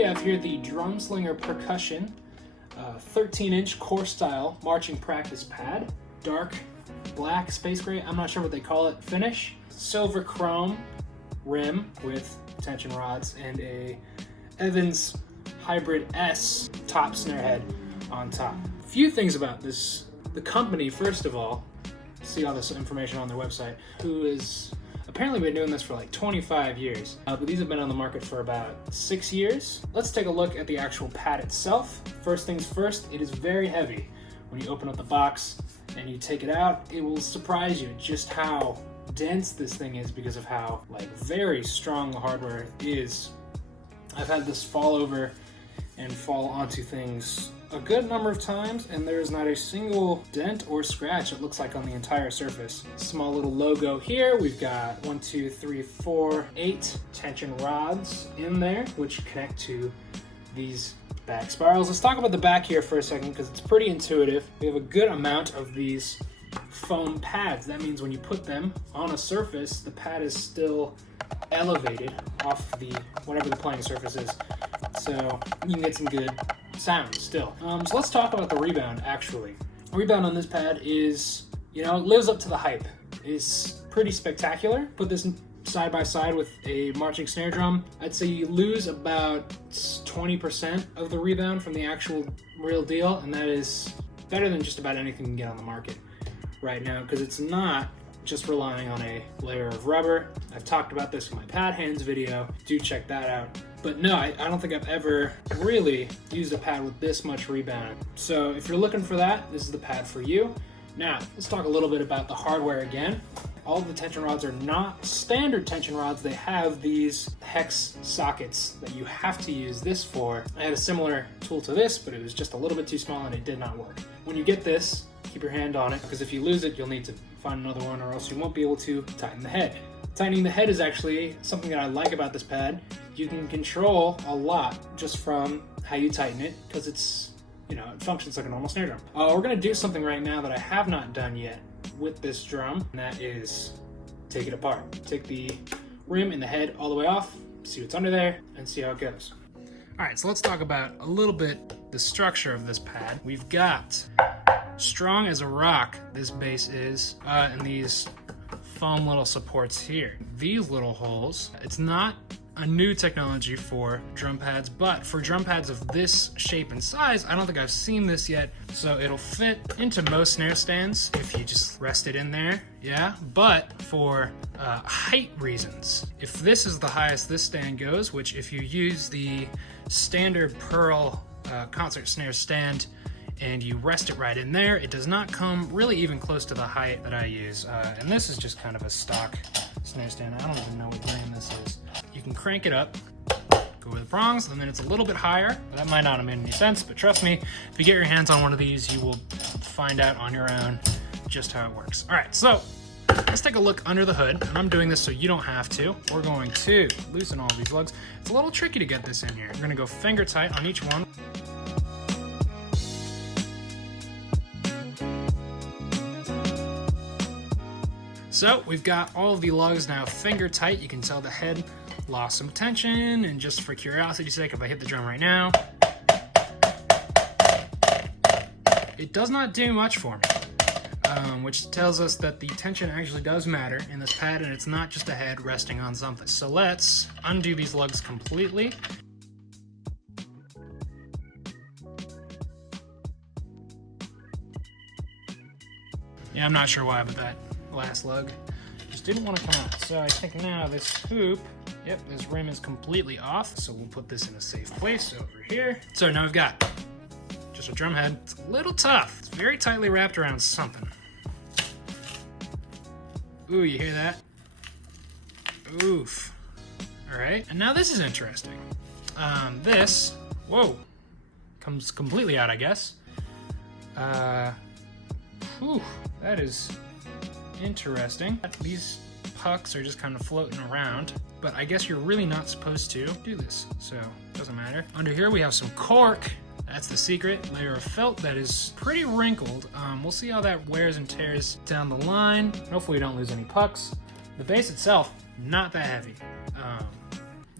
We have here the Drumslinger Percussion 13-inch core style marching practice pad. Dark black, space gray, I'm not sure what they call it, finish. Silver chrome rim with tension rods and a Evans Hybrid S top snare head on top. A few things about this. The company, first of all, see all this information on their website, who is apparently been doing this for like 25 years. But these have been on the market for about 6 years. Let's take a look at the actual pad itself. First things first, it is very heavy. When you open up the box and you take it out, it will surprise you just how dense this thing is because of how very strong the hardware is. I've had this fall over and fall onto things a good number of times, and there is not a single dent or scratch, it looks like, on the entire surface. Small little logo here. We've got 1, 2, 3, 4, 8 tension rods in there, which connect to these back spirals. Let's talk about the back here for a second because it's pretty intuitive. We have a good amount of these foam pads. That means when you put them on a surface, the pad is still elevated off the whatever the playing surface is. So you can get some good sound still. So let's talk about the Rebound actually. Rebound on this pad is, it lives up to the hype. It's pretty spectacular. Put this side by side with a marching snare drum. I'd say you lose about 20% of the Rebound from the actual real deal, and that is better than just about anything you can get on the market right now because it's not just relying on a layer of rubber. I've talked about this in my pad hands video. Do check that out. But no, I don't think I've ever really used a pad with this much rebound. So if you're looking for that, this is the pad for you. Now, let's talk a little bit about the hardware again. All of the tension rods are not standard tension rods. They have these hex sockets that you have to use this for. I had a similar tool to this, but it was just a little bit too small and it did not work. When you get this, keep your hand on it because if you lose it, you'll need to find another one or else you won't be able to tighten the head. Tightening the head is actually something that I like about this pad. You can control a lot just from how you tighten it because it's, it functions like a normal snare drum. We're gonna do something right now that I have not done yet with this drum, and that is take it apart. Take the rim and the head all the way off, see what's under there, and see how it goes. All right, so let's talk about a little bit the structure of this pad. We've got strong as a rock, this base is, and these foam little supports here. These little holes, it's not a new technology for drum pads, but for drum pads of this shape and size, I don't think I've seen this yet. So it'll fit into most snare stands if you just rest it in there, yeah? But for height reasons, if this is the highest this stand goes, which if you use the standard Pearl concert snare stand and you rest it right in there, it does not come really even close to the height that I use. And this is just kind of a stock snare stand. I don't even know what brand this is. You can crank it up, go with the prongs, and then it's a little bit higher. That might not have made any sense, but trust me, if you get your hands on one of these, you will find out on your own just how it works. All right, so let's take a look under the hood, and I'm doing this so you don't have to. We're going to loosen all these lugs. It's a little tricky to get this in here. We're gonna go finger tight on each one. So we've got all of the lugs now finger tight. You can tell the head lost some tension, and just for curiosity's sake, if I hit the drum right now, it does not do much for me, which tells us that the tension actually does matter in this pad, and it's not just a head resting on something. So let's undo these lugs completely. Yeah, I'm not sure why, but that last lug just didn't want to come out. So I think now this hoop, yep, this rim is completely off. So we'll put this in a safe place over here. So now we've got just a drum head. It's a little tough. It's very tightly wrapped around something. Ooh, you hear that? Oof. All right, and now this is interesting. This, whoa, comes completely out, I guess. Whew, that is interesting. These pucks are just kind of floating around, but I guess you're really not supposed to do this, so it doesn't matter. Under here we have some cork. That's the secret layer of felt that is pretty wrinkled. We'll see how that wears and tears down the line. Hopefully we don't lose any pucks. The bass itself, not that heavy.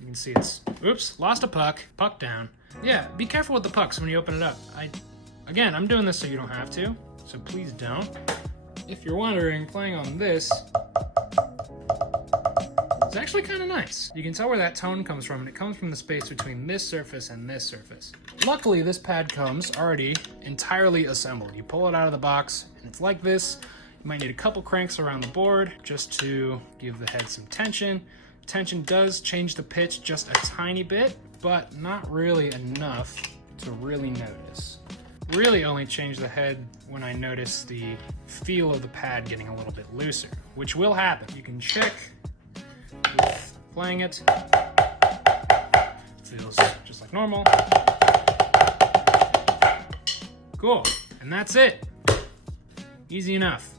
You can see it's, oops, lost a puck down. Yeah, be careful with the pucks when you open it up. Again, I'm doing this so you don't have to, so please don't. If you're wondering, playing on this, it's actually kind of nice. You can tell where that tone comes from, and it comes from the space between this surface and this surface. Luckily, this pad comes already entirely assembled. You pull it out of the box, and it's like this. You might need a couple cranks around the board just to give the head some tension. Tension does change the pitch just a tiny bit, but not really enough to really notice. Really only change the head when I notice the feel of the pad getting a little bit looser, which will happen. You can check with playing it. Feels just like normal. Cool, and that's it. Easy enough.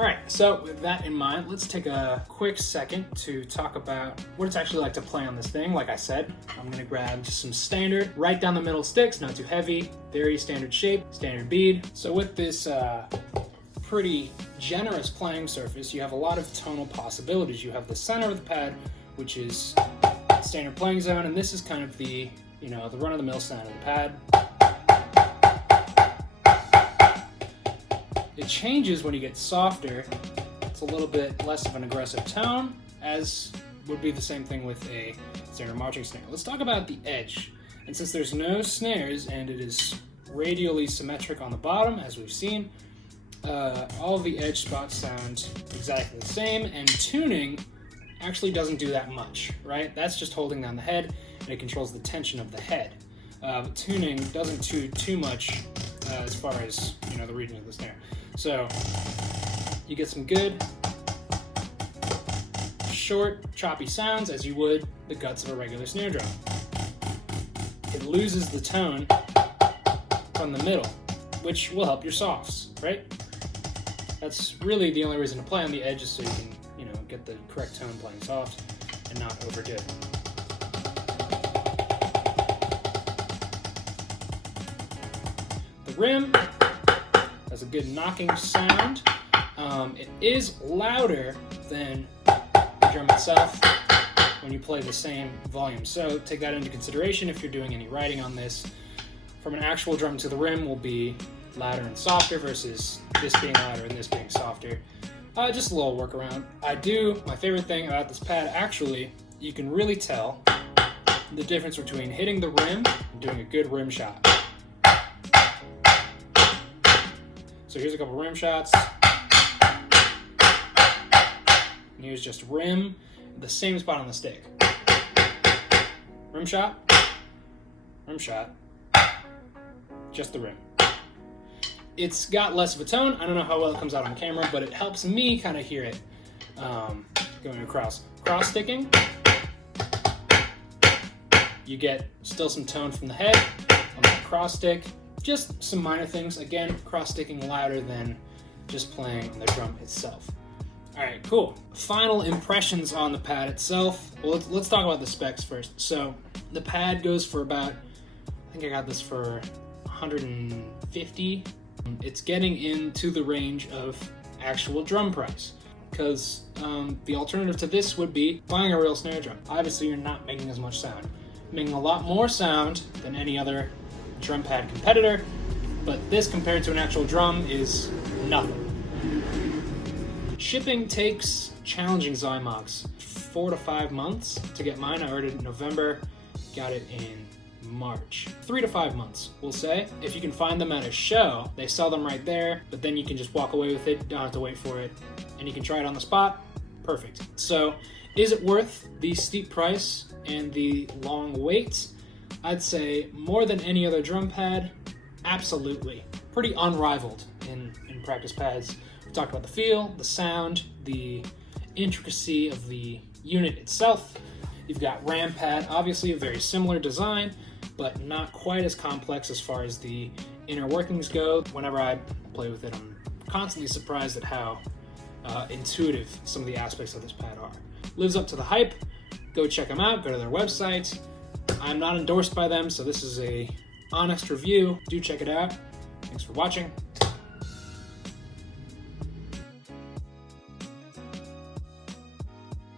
All right, so with that in mind, let's take a quick second to talk about what it's actually like to play on this thing. Like I said, I'm gonna grab just some standard, right down the middle sticks, not too heavy, very standard shape, standard bead. So with this pretty generous playing surface, you have a lot of tonal possibilities. You have the center of the pad, which is standard playing zone, and this is kind of the, the run-of-the-mill sound of the pad. It changes when you get softer. It's a little bit less of an aggressive tone, as would be the same thing with a standard marching snare. Let's talk about the edge. And since there's no snares and it is radially symmetric on the bottom, as we've seen, all of the edge spots sound exactly the same, and tuning actually doesn't do that much, right? That's just holding down the head, and it controls the tension of the head. But tuning doesn't too much as far as the region of the snare. So you get some good, short, choppy sounds as you would the guts of a regular snare drum. It loses the tone from the middle, which will help your softs, right? That's really the only reason to play on the edges, so you can, get the correct tone playing soft and not overdo it. The rim has a good knocking sound. It is louder than the drum itself when you play the same volume. So take that into consideration if you're doing any writing on this. From an actual drum to the rim will be louder and softer versus this being louder and this being softer. Just a little workaround. My favorite thing about this pad, actually, you can really tell the difference between hitting the rim and doing a good rim shot. So here's a couple rim shots. And here's just rim, the same spot on the stick. Rim shot, just the rim. It's got less of a tone. I don't know how well it comes out on camera, but it helps me kind of hear it going across. Cross-sticking, you get still some tone from the head on that cross-stick. Just some minor things. Again, cross-sticking louder than just playing on the drum itself. All right, cool. Final impressions on the pad itself. Well, let's talk about the specs first. So the pad goes for about, I think I got this for $150. It's getting into the range of actual drum price, because the alternative to this would be buying a real snare drum. Obviously, you're not making as much sound. You're making a lot more sound than any other drum pad competitor, but this compared to an actual drum is nothing. Shipping takes challenging Zymox 4 to 5 months to get mine. I ordered it in November, got it in March. 3 to 5 months, we'll say. If you can find them at a show, they sell them right there, but then you can just walk away with it, don't have to wait for it, and you can try it on the spot. Perfect. So, is it worth the steep price and the long wait? I'd say more than any other drum pad, absolutely. Pretty unrivaled in practice pads. We talked about the feel, the sound, the intricacy of the unit itself. You've got Ram pad, obviously a very similar design, but not quite as complex as far as the inner workings go. Whenever I play with it, I'm constantly surprised at how intuitive some of the aspects of this pad are. Lives up to the hype. Go check them out, go to their website. I'm not endorsed by them, so this is a honest review. Do check it out. Thanks for watching.